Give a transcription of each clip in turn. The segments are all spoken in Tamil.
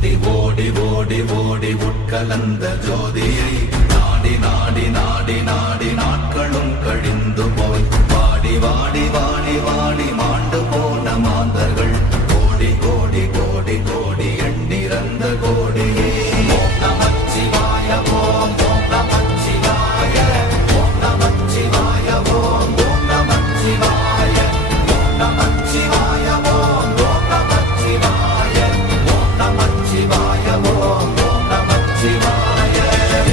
ஓடி ஓடி ஓடி ஓடி உட்கலந்த ஜோதியை நாடி நாடி நாடி நாடி நாட்களும் கழிந்து போய் வாடி வாடி வாடி வாடி மாண்டு போன மாந்தர்கள் கோடி கோடி கோடி கோடி எண்ணிறந்த கோடியே ஓம் நமச்சிவாய ஓம் ஓம் நமச்சிவாய ஓம் நமச்சிவாய ஓம் ஓம் நமச்சிவாய ஓம் நமச்சிவாய ஓம் ஓம் நமச்சிவாய ஓம் நமச்சிவாய ஓம் ஓம் நமச்சிவாய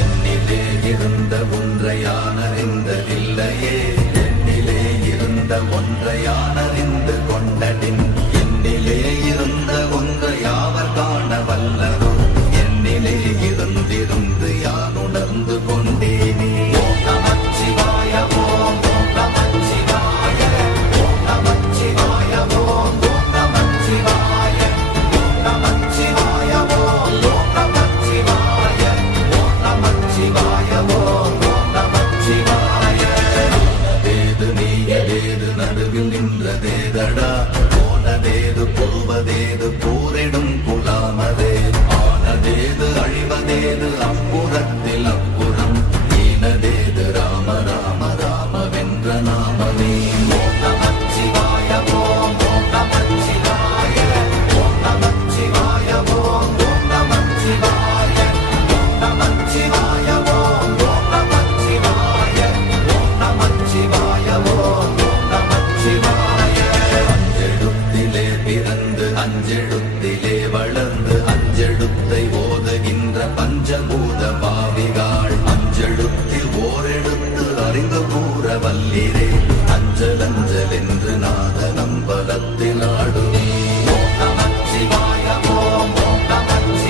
என்னிலே இருந்த ஒன்றையானறிந்ததில்லையே என்னிலே இருந்த ஒன்றையானறிந்து கொண்டடின் என்னிலே இருந்த ஒன்று யாவர் காண வல்லரோ என்னிலே இருந்திருந்து யான் உணர்ந்து கொண்டேனே ஓம் நமச்சிவாய ஓம் ஓம் நமச்சிவாய ஓம் நமச்சிவாய ஓம் ஓம் நமச்சிவாய ஓம் நமச்சிவாய ஓம் ஓம் நமச்சிவாய ஓம் நமச்சிவாய ஓம் ஓம் நமச்சிவாய தேது நீயதேது நடுவில் நின்றதேதடா போனதேது போவதேது போரிடும் குலாமதே ஆனதேது அழிவதேது அப்புறத்தில் அப்புறம் ஈனதேது ராம ராம ராமவென்ற நாமமே ஓம் நமச்சிவாய ஓம் ஓம் நமச்சிவாய ஓம் நமச்சிவாய ஓம் ஓம் நமச்சிவாய ஓம் நமச்சிவாய ஓம் ஓம் நமச்சிவாய ஓம் நமச்சிவாய ஓம் ஓம் நமச்சிவாய அஞ்செழுத்திலே பிறந்து அஞ்செழுத்திலே வளர்ந்து அஞ்செழுத்தை